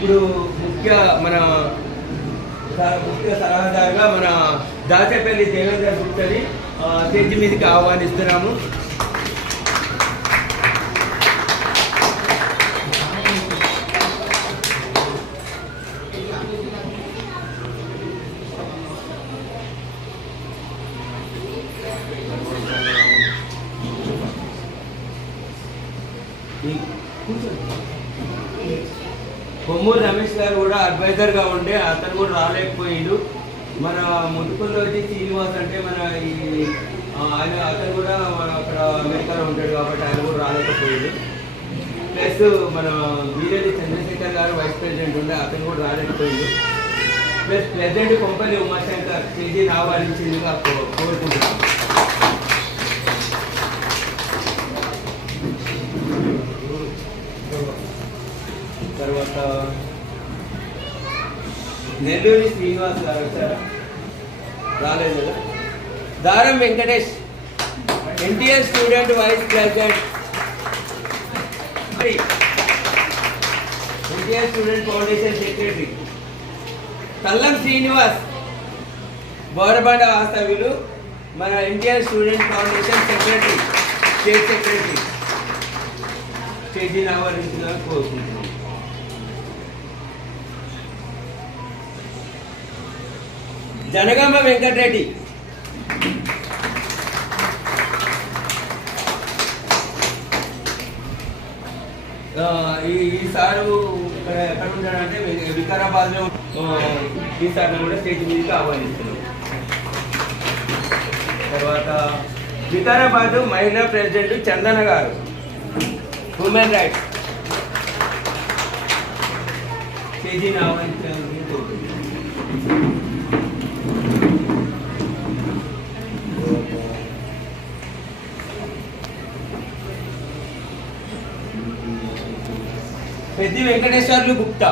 ఇప్పుడు మన ముఖ్య సలహాదారుగా మన దాచేపల్లి దేవేంద్ర గుప్తని స్టేజ్ మీదకి ఆహ్వానిస్తున్నాము. కొమ్మూరు రమేష్ గారు కూడా అడ్వైజర్గా ఉండే అతను కూడా రాలేకపోయిండు. మన ముట్టుకుల్లోకి శ్రీనివాస్ అంటే మన అతను కూడా అక్కడ అమెరికాలో ఉంటాడు కాబట్టి ఆయన కూడా రాలేకపోయిండు. ప్లస్ మన వీరెడ్డి చంద్రశేఖర్ గారు వైస్ ప్రెసిడెంట్ ఉండే అతను కూడా రాలేకపోయిండు. ప్లస్ ప్రెసిడెంట్ కొంపల్లి ఉమాశంకర్ కేజీ ఆహ్వానించిందిగా కోరుకుంటున్నాం. తర్వాత నెల్లూరి శ్రీనివాస్ గారు వచ్చారా? రాలేదు కదా. Daram Venkatesh NTR student vice president, NTR student foundation secretary. Tallam Srinivas Borabanda వాస్తవ్యులు, మన NTR student foundation secretary, state secretary. స్టేజీని ఆహ్వానించిన కోరుకుంటున్నాం. జనగామ వెంకటరెడ్డి, ఈసారి ఎక్కడ ఉంటాడంటే వికారాబాద్లో. ఈసారి కూడా స్టేజ్ మీదకి ఆహ్వానిస్తున్నాం. తర్వాత వికారాబాద్ మహిళా ప్రెసిడెంట్ చందన గారు, హ్యూమన్ రైట్స్. స్టేజీని ఆహ్వానించాలని కోరుకుంటున్నాం. Peddi Venkateswarlu Gupta,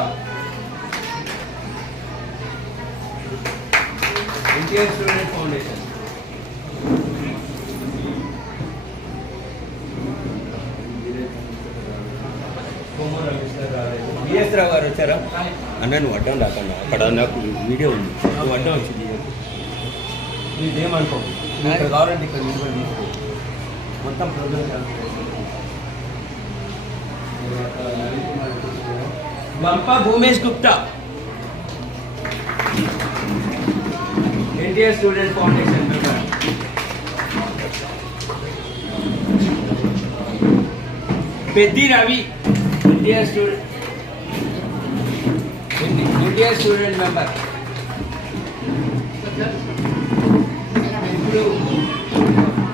NTR student foundation. BS Rao garu వచ్చారా? అన్న నువ్వు అడ్డం రాకన్నా, అక్కడ నాకు వీడియో ఉంది, నువ్వు అడ్డం వచ్చింది. నీదేమనుకో, ఇక్కడ కావాలంటే ఇక్కడ నిలబడి తీసుకో. మొత్తం program Bampa Bhumesh Gupta, NTR student foundation member. Peddi Ravi, NTR student member. ఇప్పుడు